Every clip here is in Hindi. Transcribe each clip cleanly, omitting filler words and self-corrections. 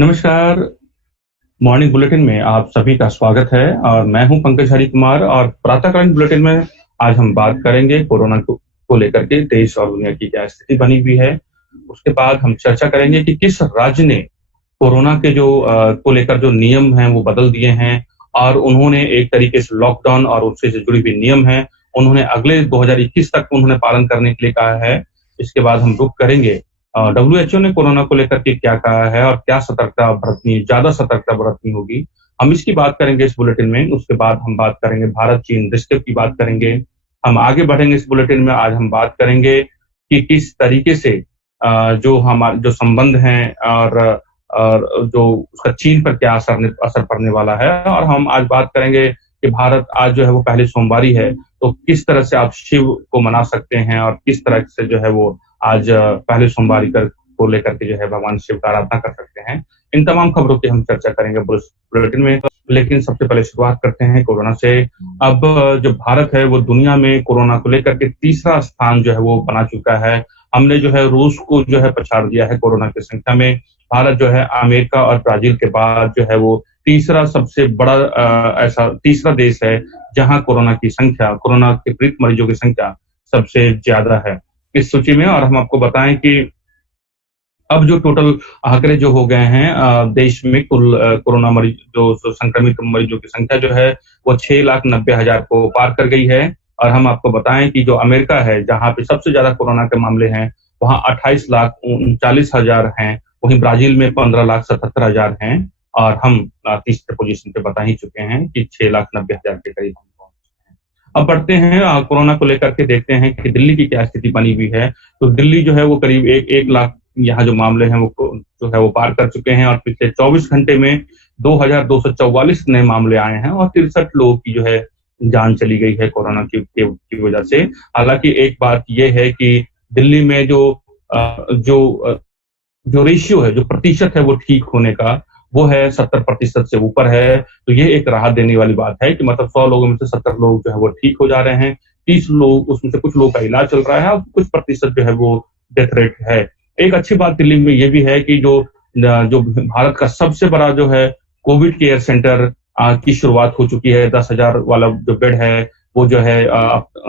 नमस्कार। मॉर्निंग बुलेटिन में आप सभी का स्वागत है और मैं हूं पंकज हरि कुमार। और प्रातःकालीन बुलेटिन में आज हम बात करेंगे कोरोना को लेकर के देश और दुनिया की क्या स्थिति बनी हुई है। उसके बाद हम चर्चा करेंगे कि किस राज्य ने कोरोना के को लेकर जो नियम हैं वो बदल दिए हैं और उन्होंने एक तरीके से लॉकडाउन और उससे जो जुड़ी हुई नियम हैं उन्होंने अगले 2021 तक उन्होंने पालन करने के लिए कहा है। इसके बाद हम रुख करेंगे डब्ल्यूएचओ ने कोरोना को लेकर के क्या कहा है और क्या ज्यादा सतर्कता बरतनी होगी, हम इसकी बात करेंगे इस बुलेटिन में। उसके बाद हम बात करेंगे भारत चीन रिश्ते की बात करेंगे। हम आगे बढ़ेंगे इस बुलेटिन में। आज हम बात करेंगे कि किस तरीके से जो हमारे जो संबंध हैं और जो उसका चीन पर क्या असर पड़ने वाला है। और हम आज बात करेंगे कि भारत आज जो है वो पहले सोमवारी है, तो किस तरह से आप शिव को मना सकते हैं और किस तरह से जो है वो आज पहले सोमवारी को लेकर के जो है भगवान शिव का आराधना कर सकते हैं। इन तमाम खबरों की हम चर्चा करेंगे बुलेटिन में। लेकिन सबसे पहले शुरुआत करते हैं कोरोना से। अब जो भारत है वो दुनिया में कोरोना को लेकर के तीसरा स्थान जो है वो बना चुका है। हमने जो है रूस को जो है पछाड़ दिया है कोरोना की संख्या में। भारत जो है अमेरिका और ब्राजील के बाद जो है वो तीसरा सबसे बड़ा ऐसा तीसरा देश है जहां कोरोना के पीड़ित मरीजों की संख्या सबसे ज्यादा है इस सूची में। और हम आपको बताएं कि अब जो टोटल आंकड़े जो हो गए हैं देश में कुल कोरोना मरीज जो संक्रमित मरीजों की संख्या जो है वो 6,90,000 को पार कर गई है। और हम आपको बताएं कि जो अमेरिका है जहां पे सबसे ज्यादा कोरोना के मामले हैं वहां 28,39,000 हैं। वहीं ब्राजील में 15,77,000 हैं और हम तीसरे पोजीशन पे बता ही चुके हैं कि 6,90,000 के करीब हम पहुंच चुके हैं। अब बढ़ते हैं कोरोना को लेकर के देखते हैं कि दिल्ली की क्या स्थिति बनी हुई है। तो दिल्ली जो है वो करीब एक लाख यहाँ जो मामले हैं वो जो है वो पार कर चुके हैं। और पिछले 24 घंटे में 2,244 नए मामले आए हैं और 63 लोगों की जो है जान चली गई है कोरोना की वजह से। हालांकि एक बात यह है कि दिल्ली में जो रेशियो है, जो प्रतिशत है वो ठीक होने का, वो है 70% से ऊपर है। तो ये एक राहत देने वाली बात है कि मतलब 100 लोगों में से 70 लोग जो है वो ठीक हो जा रहे हैं। 30 लोग उसमें से कुछ लोगों का इलाज चल रहा है और कुछ प्रतिशत जो है वो डेथ रेट है। एक अच्छी बात दिल्ली में ये भी है कि जो भारत का सबसे बड़ा जो है कोविड केयर सेंटर की शुरुआत हो चुकी है। 10,000 वाला जो बेड है वो जो है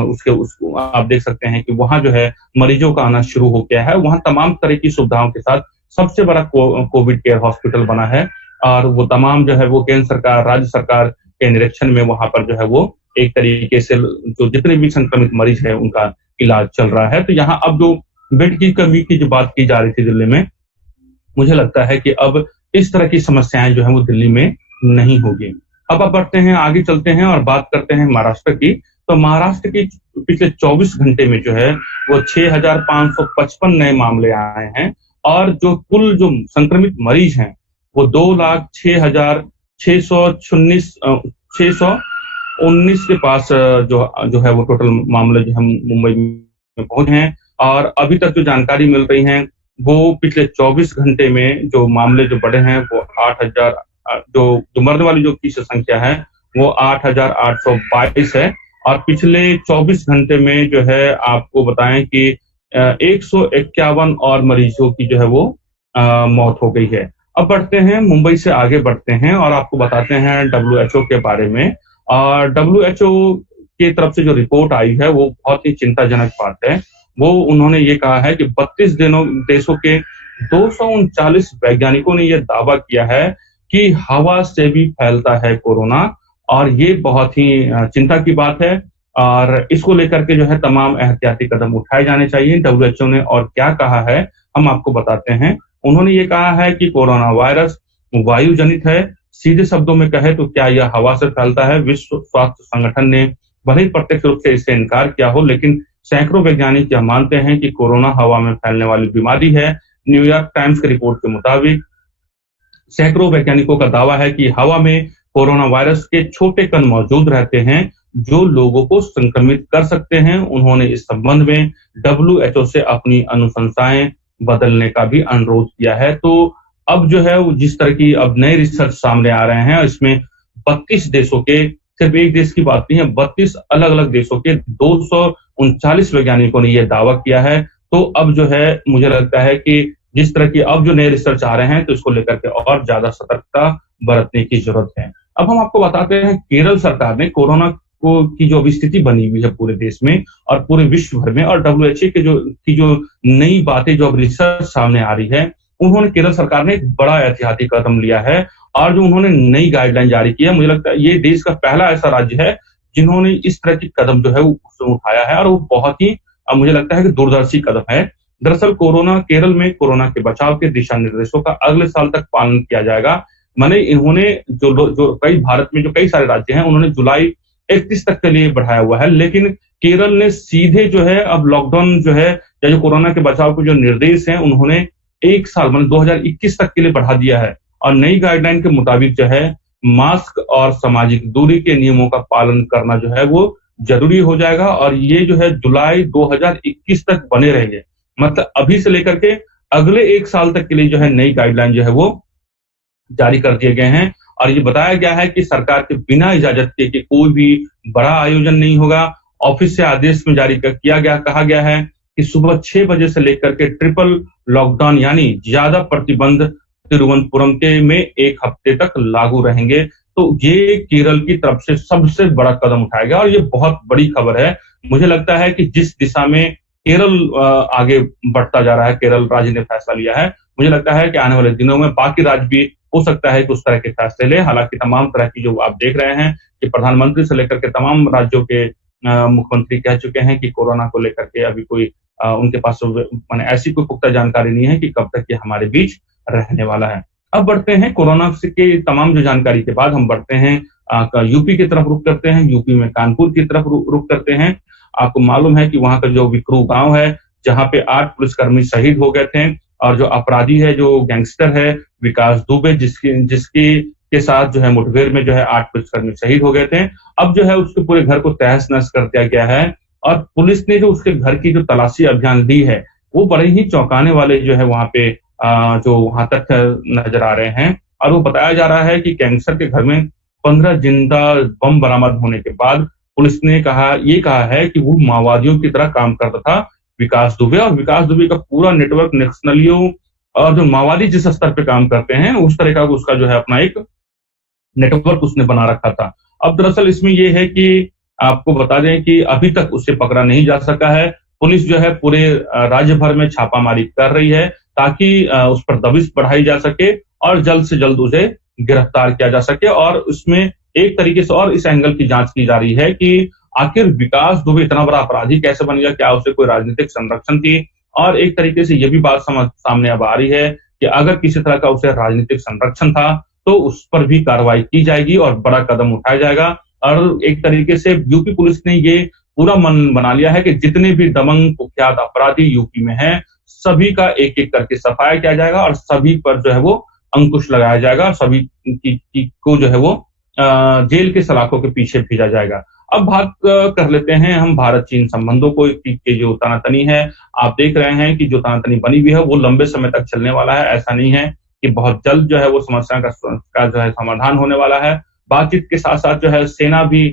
उसको आप देख सकते हैं कि वहां जो है मरीजों का आना शुरू हो गया है। वहां तमाम तरह की सुविधाओं के साथ सबसे बड़ा कोविड केयर हॉस्पिटल बना है और वो तमाम जो है वो केंद्र सरकार, राज्य सरकार के निरीक्षण में वहां पर जो है वो एक तरीके से जो जितने भी संक्रमित मरीज है उनका इलाज चल रहा है। तो यहाँ अब जो बेड की कमी की जो बात की जा रही थी दिल्ली में, मुझे लगता है कि अब इस तरह की समस्याएं जो है वो दिल्ली में नहीं होगी। अब बढ़ते हैं, आगे चलते हैं और बात करते हैं महाराष्ट्र की। तो महाराष्ट्र की पिछले 24 घंटे में जो है वो 6,555 नए मामले आए हैं और जो कुल जो संक्रमित मरीज हैं वो 2,06,619 के पास जो है वो टोटल मामले जो हम मुंबई में पहुंचे हैं। और अभी तक जो जानकारी मिल रही है वो पिछले 24 घंटे में जो मामले जो बढ़े हैं वो 8,000, जो मरने वाली जो की संख्या है वो 8,822 है। और पिछले 24 घंटे में जो है आपको बताएं कि 151 और मरीजों की जो है वो मौत हो गई है। अब बढ़ते हैं, मुंबई से आगे बढ़ते हैं और आपको बताते हैं डब्ल्यूएचओ के बारे में। और डब्ल्यूएचओ की तरफ से जो रिपोर्ट आई है वो बहुत ही चिंताजनक बात है। वो उन्होंने ये कहा है कि 32 देशों के 239 वैज्ञानिकों ने यह दावा किया है कि हवा से भी फैलता है कोरोना। और ये बहुत ही चिंता की बात है और इसको लेकर के जो है तमाम एहतियाती कदम उठाए जाने चाहिए। डब्ल्यूएचओ ने और क्या कहा है हम आपको बताते हैं। उन्होंने ये कहा है कि कोरोना वायरस वायु जनित है। सीधे शब्दों में कहे तो क्या यह हवा से फैलता है? विश्व स्वास्थ्य संगठन ने भले ही प्रत्यक्ष रूप से इससे इनकार किया हो, लेकिन सैकड़ों वैज्ञानिक यह मानते हैं कि कोरोना हवा में फैलने वाली बीमारी है। न्यूयॉर्क टाइम्स की रिपोर्ट के मुताबिक सैकड़ों वैज्ञानिकों का दावा है कि हवा में कोरोना वायरस के छोटे कण मौजूद रहते हैं जो लोगों को संक्रमित कर सकते हैं। उन्होंने इस संबंध में डब्ल्यूएचओ से अपनी अनुशंसाएं बदलने का भी अनुरोध किया है। तो अब जो है जिस तरह की अब नए रिसर्च सामने आ रहे हैं, इसमें 32 देशों के, सिर्फ एक देश की बात नहीं है, 32 अलग अलग देशों के 239 वैज्ञानिकों ने यह दावा किया है। तो अब जो है मुझे लगता है कि जिस तरह की अब जो नए रिसर्च आ रहे हैं, तो इसको लेकर के और ज़्यादा सतर्कता बरतने की ज़रूरत है। अब हम आपको बताते हैं, केरल सरकार ने कोरोना को की जो अभी स्थिति बनी हुई है पूरे देश में और पूरे विश्व भर में, और डब्ल्यूएचओ की जो नई बातें जो अब रिसर्च सामने आ रही है, उन्होंने केरल सरकार ने एक बड़ा एहतियाती कदम लिया है और जो उन्होंने नई गाइडलाइन जारी की है, मुझे लगता है ये देश का पहला ऐसा राज्य है जिन्होंने इस तरह की कदम जो है वो उठाया है, और वो बहुत ही मुझे लगता है कि दूरदर्शी कदम है। दरअसल केरल में कोरोना के बचाव के दिशा निर्देशों का अगले साल तक पालन किया जाएगा। माने इन्होंने जो कई भारत में जो कई सारे राज्य हैं, उन्होंने जुलाई 31 तक के लिए बढ़ाया हुआ है, लेकिन केरल ने सीधे जो है अब लॉकडाउन जो है या जो कोरोना के बचाव के जो निर्देश हैं, उन्होंने 1 साल मतलब 2021 तक के लिए बढ़ा दिया है। और नई गाइडलाइन के मुताबिक जो है मास्क और सामाजिक दूरी के नियमों का पालन करना जो है वो जरूरी हो जाएगा, और ये जो है जुलाई 2021 तक बने रहेंगे। मतलब अभी से लेकर के अगले 1 साल तक के लिए जो है नई गाइडलाइन जो है वो जारी कर दिए गए हैं, और ये बताया गया है कि सरकार के बिना इजाजत के कि कोई भी बड़ा आयोजन नहीं होगा। ऑफिस से आदेश में कहा गया है कि सुबह 6 बजे से लेकर के ट्रिपल लॉकडाउन यानी ज्यादा प्रतिबंध तिरुवनंतपुरम के में 1 हफ्ते तक लागू रहेंगे। तो ये केरल की तरफ से सबसे बड़ा कदम उठाया गया और ये बहुत बड़ी खबर है। मुझे लगता है कि जिस दिशा में केरल आगे बढ़ता जा रहा है, केरल राज्य ने फैसला लिया है, मुझे लगता है कि आने वाले दिनों में बाकी राज्य भी हो सकता है कि उस तरह के फैसले ले। हालांकि तमाम तरह की जो आप देख रहे हैं कि प्रधानमंत्री से लेकर के तमाम राज्यों के मुख्यमंत्री कह चुके हैं कि कोरोना को लेकर के अभी कोई उनके पास माने ऐसी कोई पुख्ता जानकारी नहीं है कि कब तक ये हमारे बीच रहने वाला है। अब बढ़ते हैं कोरोना से के तमाम जो जानकारी के बाद हम बढ़ते हैं यूपी की तरफ रुख करते हैं। यूपी में कानपुर की तरफ रुख करते हैं। आपको मालूम है कि वहां का जो विक्रू गांव है, जहां पे 8 पुलिसकर्मी शहीद हो गए थे, और जो अपराधी है, जो गैंगस्टर है विकास दुबे, जिसकी के साथ जो है मुठभेड़ में जो है 8 पुलिसकर्मी शहीद हो गए थे। अब जो है उसके पूरे घर को तहस नहस कर दिया गया है, और पुलिस ने जो उसके घर की जो तलाशी अभियान ली है, वो बड़े ही चौंकाने वाले जो है वहां पे जो वहां तथ्य नजर आ रहे हैं। और वो बताया जा रहा है कि गैंगस्टर के घर में 15 जिंदा बम बरामद होने के बाद पुलिस ने कहा है कि वो माओवादियों की तरह काम करता था विकास दुबे, और विकास दुबे का पूरा नेटवर्क नक्सलियों और जो माओवादी जिस स्तर पे काम करते हैं उस तरह का उसका जो है अपना एक नेटवर्क उसने बना रखा था। अब दरअसल इसमें ये है कि आपको बता दें कि अभी तक उसे पकड़ा नहीं जा सका है। पुलिस जो है पूरे राज्य भर में छापामारी कर रही है ताकि उस पर दबिश बढ़ाई जा सके और जल्द से जल्द उसे गिरफ्तार किया जा सके। और उसमें एक तरीके से और इस एंगल की जांच की जा रही है कि आखिर विकास दुबे इतना बड़ा अपराधी कैसे बन गया, क्या उसे कोई राजनीतिक संरक्षण थी? और एक तरीके से ये भी बात सामने अब आ रही है कि अगर किसी तरह का उसे राजनीतिक संरक्षण था तो उस पर भी कार्रवाई की जाएगी और बड़ा कदम उठाया जाएगा। और एक तरीके से यूपी पुलिस ने ये पूरा मन बना लिया है कि जितने भी दबंग कुख्यात अपराधी यूपी में हैं, सभी का एक-एक करके सफाया किया जाएगा और सभी पर जो है वो अंकुश लगाया जाएगा, सभी को जो है वो जेल के सलाखों के पीछे भेजा जाएगा। अब बात कर लेते हैं हम भारत चीन संबंधों को की जो तनातनी है। आप देख रहे हैं कि जो तनातनी बनी हुई है वो लंबे समय तक चलने वाला है। ऐसा नहीं है कि बहुत जल्द जो है वो समस्या का जो है समाधान होने वाला है। बातचीत के साथ-साथ जो है सेना भी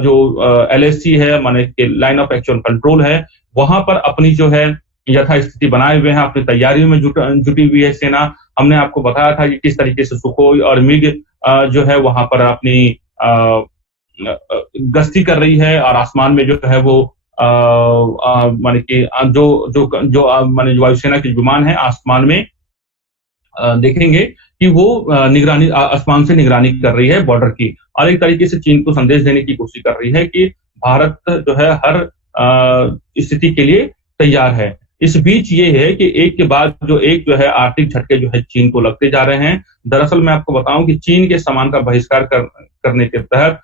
जो एलएसी है, माने कि लाइन ऑफ एक्चुअल कंट्रोल है, वहां पर अपनी जो है यथास्थिति बनाए हुए हैं, अपनी तैयारियों में जुटी हुई है सेना। हमने आपको बताया था कि किस तरीके से सुखोई और मिग जो है वहां पर अपनी गश्ती कर रही है, और आसमान में जो है वो माने कि जो माने वायुसेना के विमान है आसमान में देखेंगे कि वो निगरानी आसमान से निगरानी कर रही है बॉर्डर की, और एक तरीके से चीन को संदेश देने की कोशिश कर रही है कि भारत जो है हर स्थिति के लिए तैयार है। इस बीच ये है कि एक के बाद जो है आर्थिक झटके जो है चीन को लगते जा रहे हैं। दरअसल मैं आपको बताऊं कि चीन के सामान का बहिष्कार करने के तहत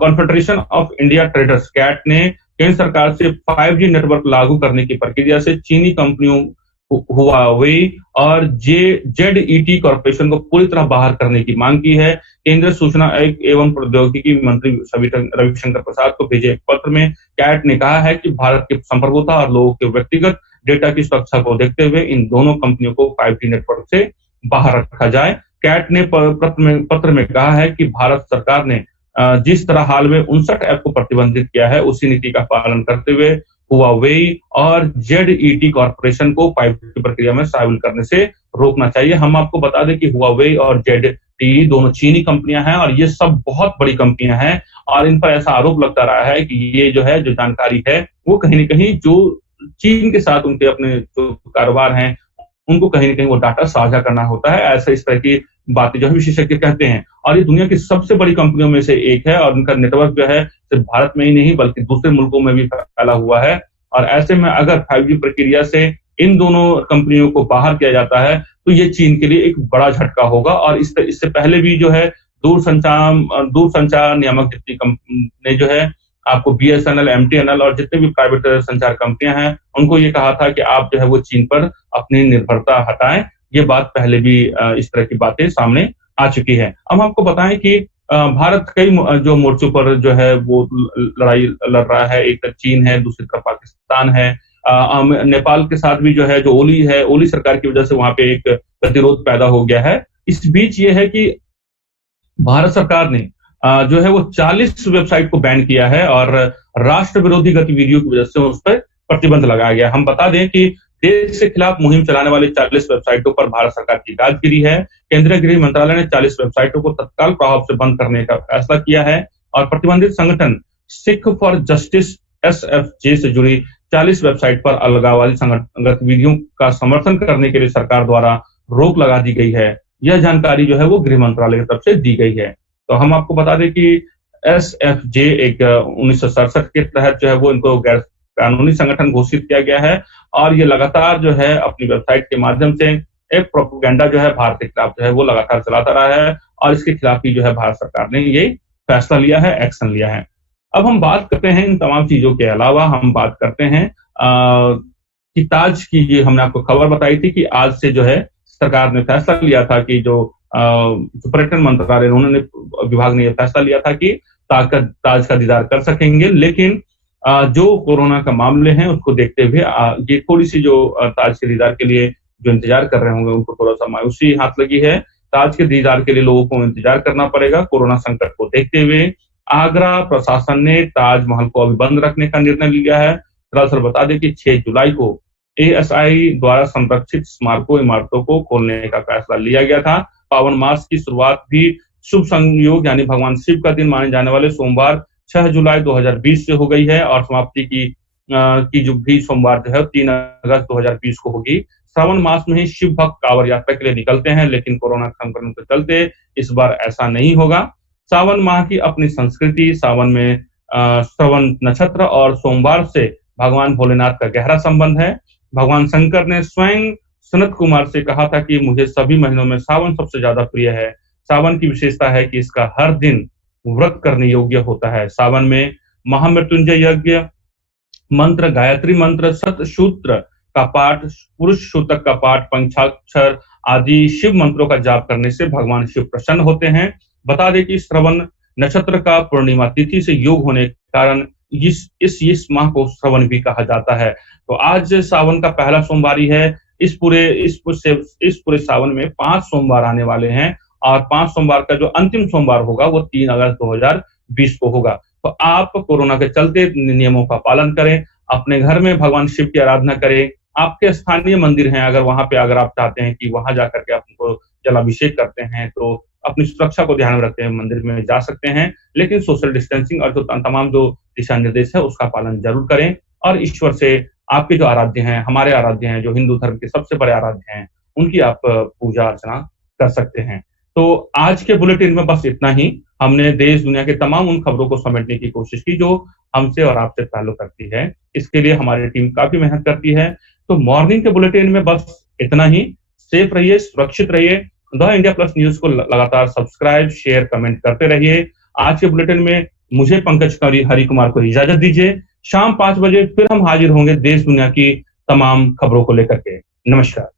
confederation of India traders CAT ने केंद्र सरकार से 5G नेटवर्क लागू करने की प्रक्रिया से चीनी कंपनियों हुआवे और जेडईटी कॉर्पोरेशन को पूरी तरह बाहर करने की मांग की है। केंद्रीय सूचना एवं प्रौद्योगिकी मंत्री रविशंकर प्रसाद को भेजे एक पत्र में कैट ने कहा है कि भारत की संप्रभुता और लोगों के व्यक्तिगत डेटा की सुरक्षा को देखते हुए इन दोनों कंपनियों को 5G नेटवर्क से बाहर रखा जाए। कैट ने पत्र में कहा है कि भारत सरकार ने जिस तरह हाल में 59 ऐप को प्रतिबंधित किया है, उसी नीति का पालन करते हुए हुआवेई और जेडईटी कॉर्पोरेशन को 5G प्रक्रिया में शामिल करने से रोकना चाहिए। हम आपको बता दें कि हुआवेई और जेडईटी दोनों चीनी कंपनियां हैं और ये सब बहुत बड़ी कंपनियां हैं और इन पर ऐसा आरोप लगता रहा है कि ये जो जानकारी है वो कहीं न कहीं जो चीन के साथ उनके अपने जो कारोबार हैं, उनको कहीं न कहीं वो डाटा साझा करना होता है। ऐसे इस तरह की बातें जो है विशेषज्ञ कहते हैं और ये दुनिया की सबसे बड़ी कंपनियों में से एक है और उनका नेटवर्क जो है सिर्फ भारत में ही नहीं बल्कि दूसरे मुल्कों में भी फैला हुआ है और ऐसे में अगर 5G प्रक्रिया से इन दोनों कंपनियों को बाहर किया जाता है, तो ये चीन के लिए एक बड़ा झटका होगा और इससे पहले भी जो है दूरसंचार नियामक जितनी ने जो है आपको बीएसएनएल, एमटीएनएल और जितने भी प्राइवेट संचार कंपनियां हैं, उनको ये कहा था कि आप जो है वो चीन पर अपनी निर्भरता हटाएं। ये बात पहले भी इस तरह की बातें सामने आ चुकी है। अब आपको बताएं कि भारत कई जो मोर्चों पर जो है वो लड़ाई लड़ रहा है। एक चीन है, दूसरी तरफ पाकिस्तान है। नेपाल के साथ भी जो है जो ओली सरकार की वजह से वहां पे एक गतिरोध पैदा हो गया है। इस बीच ये है कि भारत सरकार ने जो है वो 40 वेबसाइट को बैन किया है और राष्ट्र विरोधी गतिविधियों की वजह से उस पर प्रतिबंध लगाया गया। हम बता दें कि देश के खिलाफ मुहिम चलाने वाले 40 वेबसाइटों पर भारत सरकार की गाज गिरी है। केंद्रीय गृह मंत्रालय ने 40 वेबसाइटों को तत्काल प्रभाव से बंद करने का फैसला किया है और प्रतिबंधित संगठन सिख फॉर जस्टिस एसएफजे से जुड़ी 40 वेबसाइट पर अलगाववादी गतिविधियों का समर्थन करने के लिए सरकार द्वारा रोक लगा दी गई है। यह जानकारी जो है वो गृह मंत्रालय की तरफ से दी गई है। तो हम आपको बता दें कि एसएफजे एक 1967 के तहत जो है वो इनको गैर कानूनी संगठन घोषित किया गया है और ये लगातार जो है अपनी वेबसाइट के माध्यम से एक प्रोपेगेंडा जो है भारत के खिलाफ जो है वो लगातार चलाता रहा है और इसके खिलाफ ही जो है भारत सरकार ने ये फैसला लिया है, एक्शन लिया है। अब हम बात करते हैं इन तमाम चीजों के अलावा हम बात करते हैं कि ताज की ये हमने आपको खबर बताई थी कि आज से जो है सरकार ने फैसला लिया था कि जो पर्यटन मंत्रालय उन्होंने विभाग ने यह फैसला लिया था कि ताज का दीदार कर सकेंगे, लेकिन जो कोरोना का मामले हैं उसको देखते हुए ये थोड़ी सी जो ताज के दीदार के लिए जो इंतजार कर रहे होंगे उनको थोड़ा सा मायूसी हाथ लगी है। ताज के दीदार के लिए लोगों को इंतजार करना पड़ेगा। कोरोना संकट को देखते हुए आगरा प्रशासन ने ताजमहल को अभी बंद रखने का निर्णय लिया है। दरअसल बता दें कि 6 जुलाई को एएसआई द्वारा संरक्षित स्मारकों इमारतों को खोलने का फैसला लिया गया था। पावन मास की शुरुआत भी शुभ संयोग यानी भगवान शिव का दिन माने जाने वाले सोमवार 6 जुलाई 2020 से हो गई है और समाप्ति की जो भी सोमवार जो है 3 अगस्त 2020 को होगी। श्रावण मास में ही शिव भक्त कांवड़ यात्रा के लिए निकलते हैं, लेकिन कोरोना संक्रमण के चलते इस बार ऐसा नहीं होगा। सावन माह की अपनी संस्कृति, सावन में श्रवण नक्षत्र और सोमवार से भगवान भोलेनाथ का गहरा संबंध है। भगवान शंकर ने स्वयं सनत कुमार से कहा था कि मुझे सभी महीनों में सावन सबसे ज्यादा प्रिय है। सावन की विशेषता है कि इसका हर दिन व्रत करने योग्य होता है। सावन में महामृत्युंजय यज्ञ मंत्र, गायत्री मंत्र, सतसूत्र का पाठ, पुरुष सूतक का पाठ, पंचाक्षर आदि शिव मंत्रों का जाप करने से भगवान शिव प्रसन्न होते हैं। बता दें कि श्रवण नक्षत्र का पूर्णिमा तिथि से योग होने के कारण इस माह को श्रवण भी कहा जाता है। तो आज सावन का पहला सोमवारी है। इस पूरे सावन में 5 सोमवार आने वाले हैं और 5 सोमवार का जो अंतिम सोमवार होगा वो 3 अगस्त 2020 को होगा। तो आप कोरोना के चलते नियमों का पालन करें, अपने घर में भगवान शिव की आराधना करें। आपके स्थानीय मंदिर हैं, अगर आप चाहते हैं कि वहां जाकर के आप उनको जलाभिषेक करते हैं तो अपनी सुरक्षा को ध्यान में रखते हैं मंदिर में जा सकते हैं, लेकिन सोशल डिस्टेंसिंग और जो तमाम जो दिशा निर्देश है उसका पालन जरूर करें और ईश्वर से आपके जो आराध्य हैं, हमारे आराध्य हैं, जो हिंदू धर्म के सबसे बड़े आराध्य हैं, उनकी आप पूजा अर्चना कर सकते हैं। तो आज के बुलेटिन में बस इतना ही। हमने देश दुनिया के तमाम उन खबरों को समेटने की कोशिश की जो हमसे और आपसे ताल्लुक रखती है। इसके लिए हमारी टीम काफी मेहनत करती है। तो मॉर्निंग के बुलेटिन में बस इतना ही। सेफ रहिए, सुरक्षित रहिए। द इंडिया प्लस न्यूज को लगातार सब्सक्राइब, शेयर, कमेंट करते रहिए। आज के बुलेटिन में मुझे पंकज हरि कुमार को इजाजत दीजिए। शाम 5 बजे फिर हम हाजिर होंगे देश दुनिया की तमाम खबरों को लेकर के। नमस्कार।